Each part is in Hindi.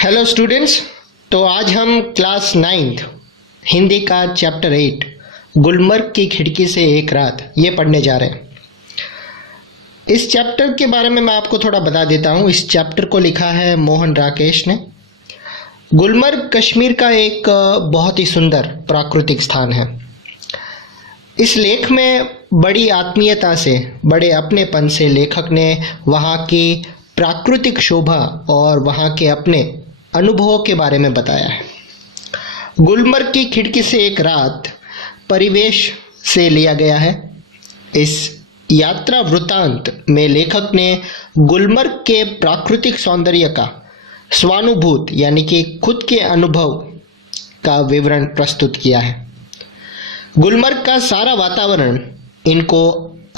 Hello students. तो आज हम क्लास 9th हिंदी का चैप्टर 8 गुलमर्ग की खिड़की से एक रात ये पढ़ने जा रहे हैं। इस चैप्टर के बारे में मैं आपको थोड़ा बता देता हूँ। इस चैप्टर को लिखा है मोहन राकेश ने। गुलमर्ग कश्मीर का एक बहुत ही सुंदर प्राकृतिक स्थान है। इस लेख में बड़ी आत्मीयता से, बड़े अपनेपन से लेखक ने वहाँ की प्राकृतिक शोभा और वहाँ के अपने अनुभवों के बारे में बताया है। गुलमर्ग की खिड़की से एक रात परिवेश से लिया गया है। इस यात्रा वृत्तांत में लेखक ने गुलमर्ग के प्राकृतिक सौंदर्य का स्वानुभूत यानी कि खुद के अनुभव का विवरण प्रस्तुत किया है। गुलमर्ग का सारा वातावरण इनको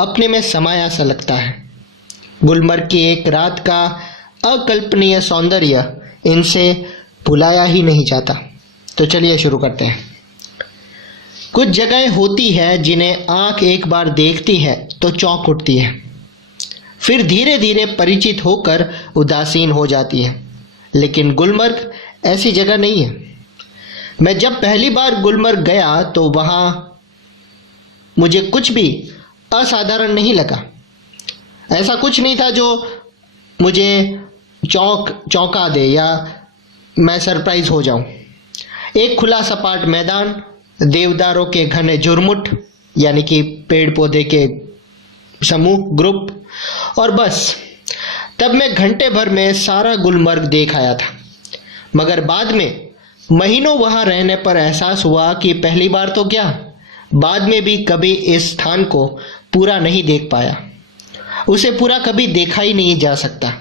अपने में समाया सा लगता है। गुलमर्ग की एक रात का अकल्पनीय सौंदर्य इनसे भुलाया ही नहीं जाता। तो चलिए शुरू करते हैं। कुछ जगह होती है जिन्हें आंख एक बार देखती है तो चौंक उठती है, फिर धीरे धीरे परिचित होकर उदासीन हो जाती है। लेकिन गुलमर्ग ऐसी जगह नहीं है। मैं जब पहली बार गुलमर्ग गया तो वहाँ मुझे कुछ भी असाधारण नहीं लगा। ऐसा कुछ नहीं था जो मुझे चौंका दे या मैं सरप्राइज हो जाऊं। एक खुला सपाट मैदान, देवदारों के घने झुरमुट यानी कि पेड़ पौधे के समूह, ग्रुप, और बस। तब मैं घंटे भर में सारा गुलमर्ग देख आया था। मगर बाद में महीनों वहां रहने पर एहसास हुआ कि पहली बार तो क्या, बाद में भी कभी इस स्थान को पूरा नहीं देख पाया। उसे पूरा कभी देखा ही नहीं जा सकता।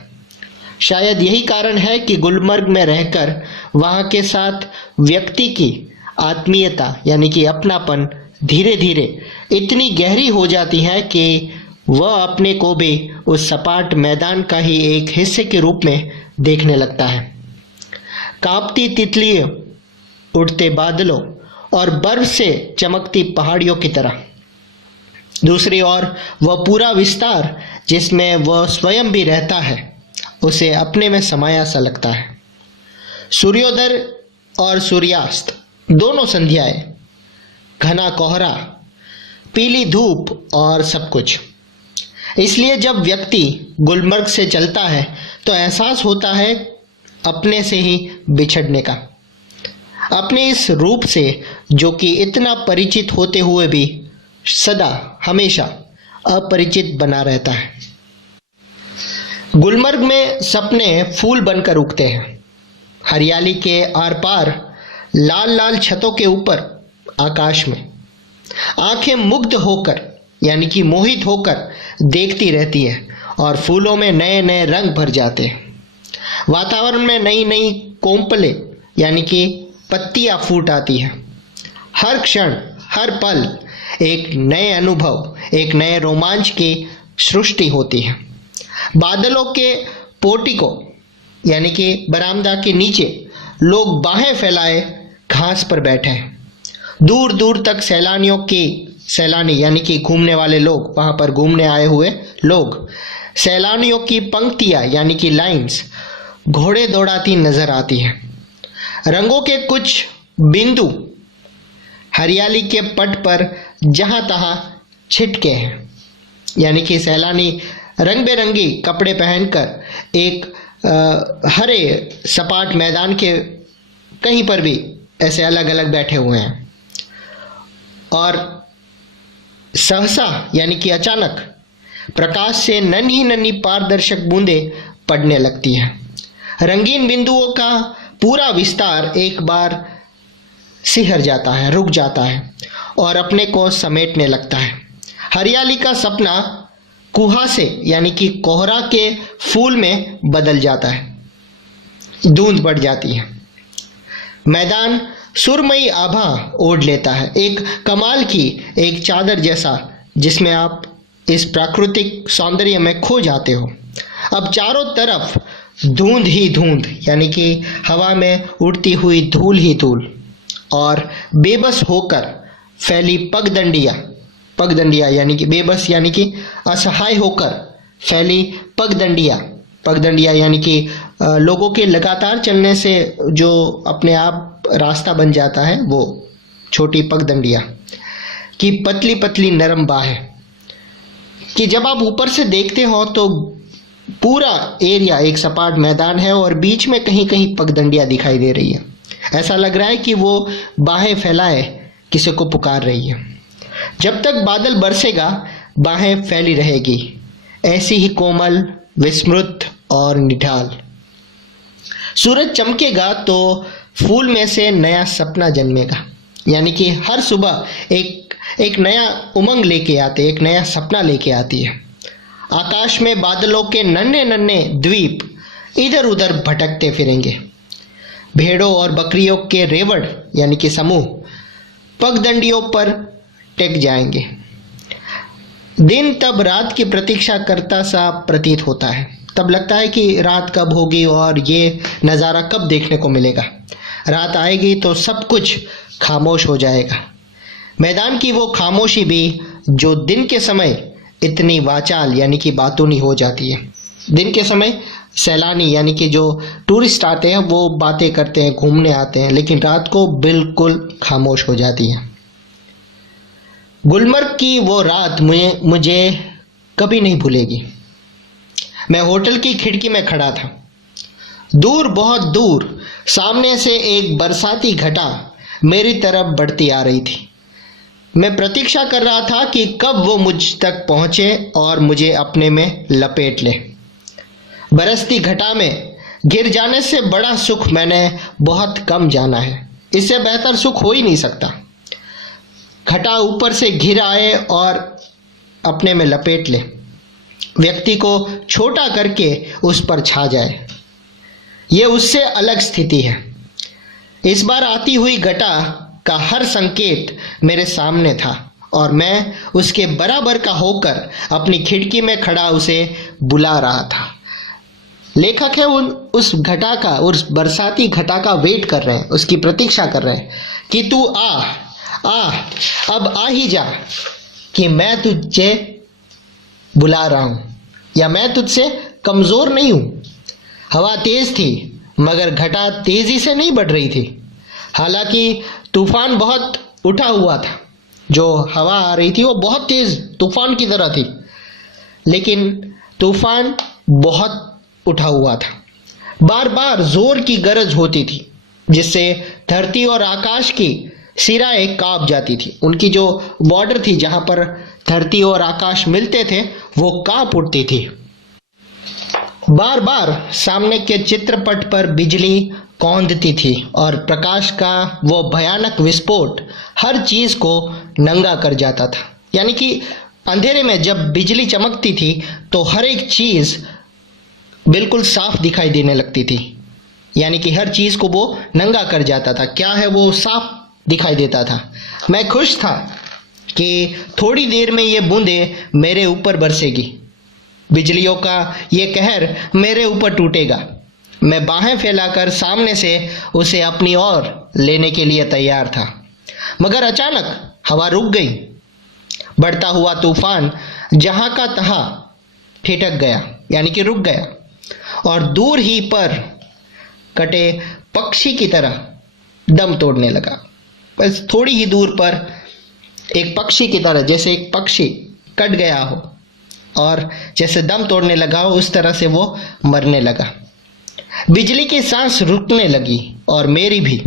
शायद यही कारण है कि गुलमर्ग में रहकर वहाँ के साथ व्यक्ति की आत्मीयता यानी कि अपनापन धीरे धीरे इतनी गहरी हो जाती है कि वह अपने को भी उस सपाट मैदान का ही एक हिस्से के रूप में देखने लगता है। कांपती तितलियों, उड़ते बादलों और बर्फ से चमकती पहाड़ियों की तरह। दूसरी ओर वह पूरा विस्तार जिसमें वह स्वयं भी रहता है, उसे अपने में समाया सा लगता है। सूर्योदय और सूर्यास्त दोनों संध्याएं, घना कोहरा, पीली धूप और सब कुछ। इसलिए जब व्यक्ति गुलमर्ग से चलता है तो एहसास होता है अपने से ही बिछड़ने का, अपने इस रूप से जो कि इतना परिचित होते हुए भी सदा हमेशा अपरिचित बना रहता है। गुलमर्ग में सपने फूल बनकर उगते हैं। हरियाली के आर पार, लाल लाल छतों के ऊपर, आकाश में आंखें मुग्ध होकर यानी कि मोहित होकर देखती रहती है और फूलों में नए नए रंग भर जाते हैं। वातावरण में नई नई कोंपले यानी कि पत्तियां फूट आती हैं। हर क्षण, हर पल एक नए अनुभव, एक नए रोमांच की सृष्टि होती है। बादलों के पोर्टिको यानी कि बरामदा के नीचे लोग बाहें फैलाए घास पर बैठे हैं। दूर दूर तक सैलानी यानी कि घूमने वाले लोग, वहां पर घूमने आए हुए लोग, सैलानियों की पंक्तियां यानी कि लाइंस घोड़े दौड़ाती नजर आती हैं। रंगों के कुछ बिंदु हरियाली के पट पर जहां तहां छिटके हैं, यानी कि सैलानी रंग बिरंगी कपड़े पहनकर एक हरे सपाट मैदान के कहीं पर भी ऐसे अलग अलग बैठे हुए हैं। और सहसा यानी कि अचानक प्रकाश से नन्ही नन्ही पारदर्शक बूंदें पड़ने लगती हैं। रंगीन बिंदुओं का पूरा विस्तार एक बार सिहर जाता है, रुक जाता है और अपने को समेटने लगता है। हरियाली का सपना कुहासे यानी कि कोहरा के फूल में बदल जाता है। धुंध बढ़ जाती है। मैदान सुरमई आभा ओढ़ लेता है, एक कमाल की एक चादर जैसा, जिसमें आप इस प्राकृतिक सौंदर्य में खो जाते हो। अब चारों तरफ धुंध ही धुंध यानी कि हवा में उड़ती हुई धूल ही धूल और बेबस होकर फैली पगडंडियां यानी कि बेबस यानी कि असहाय होकर फैली पगडंडियां पगडंडियाँ यानी कि लोगों के लगातार चलने से जो अपने आप रास्ता बन जाता है, वो छोटी पगडंडियाँ की पतली पतली नरम बाहें, कि जब आप ऊपर से देखते हो तो पूरा एरिया एक सपाट मैदान है और बीच में कहीं कहीं पगडंडियाँ दिखाई दे रही है। ऐसा लग रहा है कि वो बाहें फैलाए किसी को पुकार रही है। जब तक बादल बरसेगा बाहें फैली रहेगी, ऐसी ही कोमल, विस्मृत और निढाल। सूरज चमकेगा तो फूल में से नया सपना जन्मेगा, यानी कि हर सुबह एक नया उमंग लेके आते, एक नया सपना लेके आती है। आकाश में बादलों के नन्हे नन्हे द्वीप इधर उधर भटकते फिरेंगे। भेड़ों और बकरियों के रेवड़ यानी कि समूह पगडंडियों पर टेक जाएंगे। दिन तब रात की प्रतीक्षा करता सा प्रतीत होता है। तब लगता है कि रात कब होगी और ये नज़ारा कब देखने को मिलेगा। रात आएगी तो सब कुछ खामोश हो जाएगा। मैदान की वो खामोशी भी जो दिन के समय इतनी वाचाल यानी कि बातूनी हो जाती है। दिन के समय सैलानी यानी कि जो टूरिस्ट आते हैं वो बातें करते हैं, घूमने आते हैं, लेकिन रात को बिल्कुल खामोश हो जाती है। गुलमर्ग की वो रात मुझे कभी नहीं भूलेगी। मैं होटल की खिड़की में खड़ा था। दूर, बहुत दूर, सामने से एक बरसाती घटा मेरी तरफ बढ़ती आ रही थी। मैं प्रतीक्षा कर रहा था कि कब वो मुझ तक पहुंचे और मुझे अपने में लपेट ले। बरसती घटा में गिर जाने से बड़ा सुख मैंने बहुत कम जाना है। इससे बेहतर सुख हो ही नहीं सकता। घटा ऊपर से घिर आए और अपने में लपेट ले, व्यक्ति को छोटा करके उस पर छा जाए, ये उससे अलग स्थिति है। इस बार आती हुई घटा का हर संकेत मेरे सामने था और मैं उसके बराबर का होकर अपनी खिड़की में खड़ा उसे बुला रहा था। लेखक है उस घटा का, उस बरसाती घटा का वेट कर रहे हैं, उसकी प्रतीक्षा कर रहे हैं कि तू आ, अब आ ही जा, कि मैं तुझे बुला रहा हूं, या मैं तुझसे कमजोर नहीं हूं। हवा तेज थी मगर घटा तेजी से नहीं बढ़ रही थी। हालांकि तूफान बहुत उठा हुआ था। जो हवा आ रही थी वो बहुत तेज तूफान की तरह थी, लेकिन तूफान बहुत उठा हुआ था। बार बार जोर की गरज होती थी जिससे धरती और आकाश की सिराएं कांप जाती थी। उनकी जो बॉर्डर थी जहां पर धरती और आकाश मिलते थे वो कांप उठती थी। बार बार सामने के चित्रपट पर बिजली कौंधती थी और प्रकाश का वो भयानक विस्फोट हर चीज को नंगा कर जाता था। यानी कि अंधेरे में जब बिजली चमकती थी तो हर एक चीज बिल्कुल साफ दिखाई देने लगती थी, यानी कि हर चीज को वो नंगा कर जाता था। क्या है, वो साफ दिखाई देता था। मैं खुश था कि थोड़ी देर में ये बूंदें मेरे ऊपर बरसेगी, बिजलियों का ये कहर मेरे ऊपर टूटेगा। मैं बाहें फैलाकर सामने से उसे अपनी ओर लेने के लिए तैयार था, मगर अचानक हवा रुक गई। बढ़ता हुआ तूफान जहां का तहां ठिठक गया, यानी कि रुक गया, और दूर ही पर कटे पक्षी की तरह दम तोड़ने लगा। बस थोड़ी ही दूर पर एक पक्षी की तरह, जैसे एक पक्षी कट गया हो और जैसे दम तोड़ने लगा हो, उस तरह से वो मरने लगा। बिजली की सांस रुकने लगी और मेरी भी,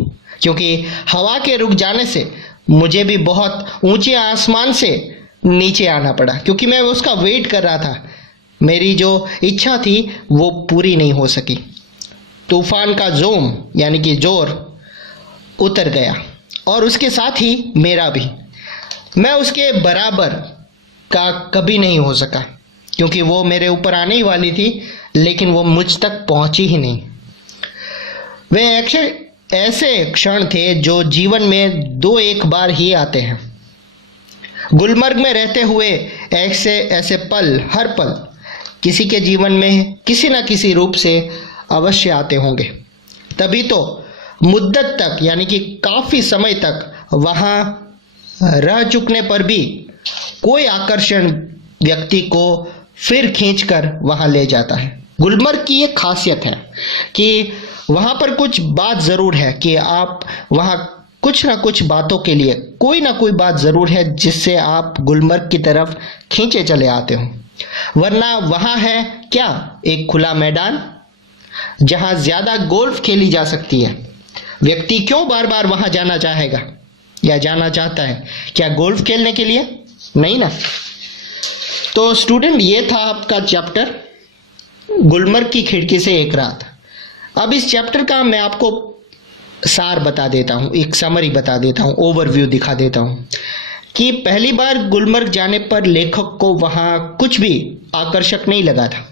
क्योंकि हवा के रुक जाने से मुझे भी बहुत ऊंचे आसमान से नीचे आना पड़ा, क्योंकि मैं उसका वेट कर रहा था। मेरी जो इच्छा थी वो पूरी नहीं हो सकी। तूफान का जोम यानी कि जोर उतर गया और उसके साथ ही मेरा भी। मैं उसके बराबर का कभी नहीं हो सका, क्योंकि वो मेरे ऊपर आने ही वाली थी, लेकिन वो मुझ तक पहुंची ही नहीं। वे ऐसे क्षण थे जो जीवन में 2-1 बार ही आते हैं। गुलमर्ग में रहते हुए ऐसे पल, हर पल किसी के जीवन में किसी न किसी रूप से अवश्य आते होंगे। तभी तो मुद्दत तक, यानी कि काफी समय तक वहां रह चुकने पर भी कोई आकर्षण व्यक्ति को फिर खींचकर वहां ले जाता है। गुलमर्ग की एक खासियत है कि वहाँ पर कुछ बात ज़रूर है कि आप वहाँ कुछ ना कुछ बातों के लिए कोई ना कोई बात ज़रूर है जिससे आप गुलमर्ग की तरफ खींचे चले आते हो। वरना वहाँ है क्या, एक खुला मैदान जहाँ ज़्यादा गोल्फ खेली जा सकती है। व्यक्ति क्यों बार बार वहाँ जाना चाहेगा या जाना चाहता है? क्या गोल्फ खेलने के लिए? नहीं ना। तो स्टूडेंट, ये था आपका चैप्टर गुलमर्ग की खिड़की से एक रात। अब इस चैप्टर का मैं आपको सार बता देता हूँ, एक समरी बता देता हूँ, ओवरव्यू दिखा देता हूँ कि पहली बार गुलमर्ग जाने पर लेखक को वहाँ कुछ भी आकर्षक नहीं लगा था।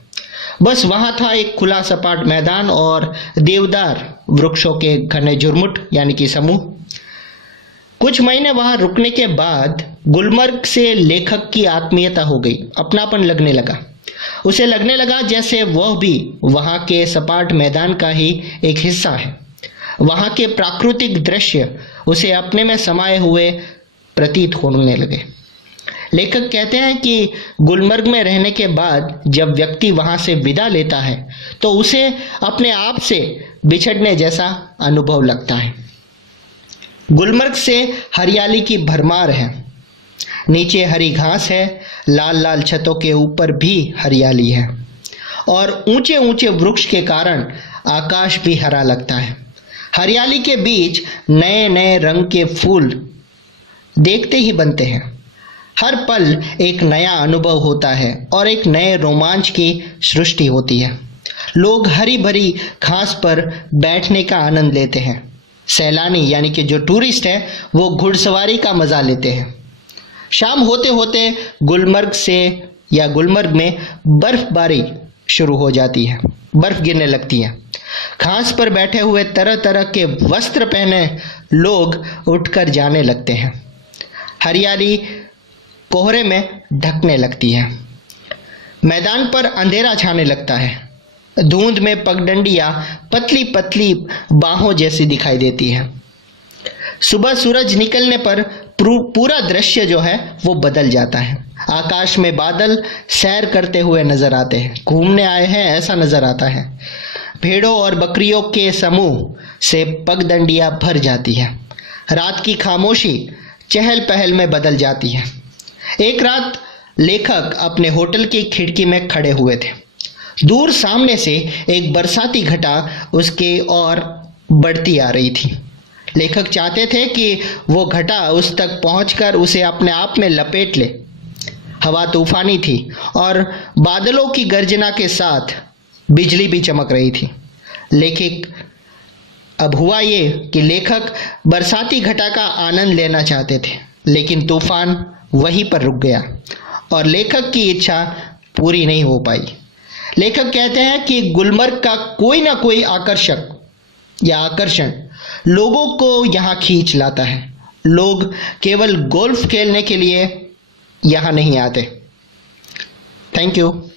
बस वहाँ था एक खुला सपाट मैदान और देवदार वृक्षों के घने झुरमुट यानी कि समूह। कुछ महीने वहाँ रुकने के बाद गुलमर्ग से लेखक की आत्मीयता हो गई, अपनापन लगने लगा। उसे लगने लगा जैसे वह भी वहाँ के सपाट मैदान का ही एक हिस्सा है। वहाँ के प्राकृतिक दृश्य उसे अपने में समाये हुए प्रतीत होने लगे। लेखक कहते हैं कि गुलमर्ग में रहने के बाद जब व्यक्ति वहाँ से विदा लेता है तो उसे अपने आप से बिछड़ने जैसा अनुभव लगता है। गुलमर्ग से हरियाली की भरमार है। नीचे हरी घास है, लाल लाल छतों के ऊपर भी हरियाली है और ऊंचे ऊंचे वृक्ष के कारण आकाश भी हरा लगता है। हरियाली के बीच नए नए रंग के फूल देखते ही बनते हैं। हर पल एक नया अनुभव होता है और एक नए रोमांच की सृष्टि होती है। लोग हरी भरी घास पर बैठने का आनंद लेते हैं। सैलानी यानी कि जो टूरिस्ट हैं वो घुड़सवारी का मजा लेते हैं। शाम होते होते गुलमर्ग में बर्फबारी शुरू हो जाती है, बर्फ गिरने लगती है। घास पर बैठे हुए तरह तरह के वस्त्र पहने लोग उठकर जाने लगते हैं। हरियाली कोहरे में ढकने लगती है। मैदान पर अंधेरा छाने लगता है। धुंध में पगडंडियां पतली पतली बाहों जैसी दिखाई देती है। सुबह सूरज निकलने पर पूरा दृश्य जो है वो बदल जाता है। आकाश में बादल सैर करते हुए नजर आते हैं, घूमने आए हैं ऐसा नजर आता है। भेड़ों और बकरियों के समूह से पगडंडियां भर जाती है। रात की खामोशी चहल पहल में बदल जाती है। एक रात लेखक अपने होटल की खिड़की में खड़े हुए थे। दूर सामने से एक बरसाती घटा उसके ओर बढ़ती आ रही थी। लेखक चाहते थे कि वो घटा उस तक पहुंचकर उसे अपने आप में लपेट ले। हवा तूफानी थी और बादलों की गर्जना के साथ बिजली भी चमक रही थी। लेकिन अब हुआ ये कि लेखक बरसाती घटा का आनंद लेना चाहते थे, लेकिन तूफान वहीं पर रुक गया और लेखक की इच्छा पूरी नहीं हो पाई। लेखक कहते हैं कि गुलमर्ग का कोई ना कोई आकर्षण लोगों को यहाँ खींच लाता है। लोग केवल गोल्फ खेलने के लिए यहाँ नहीं आते। Thank you.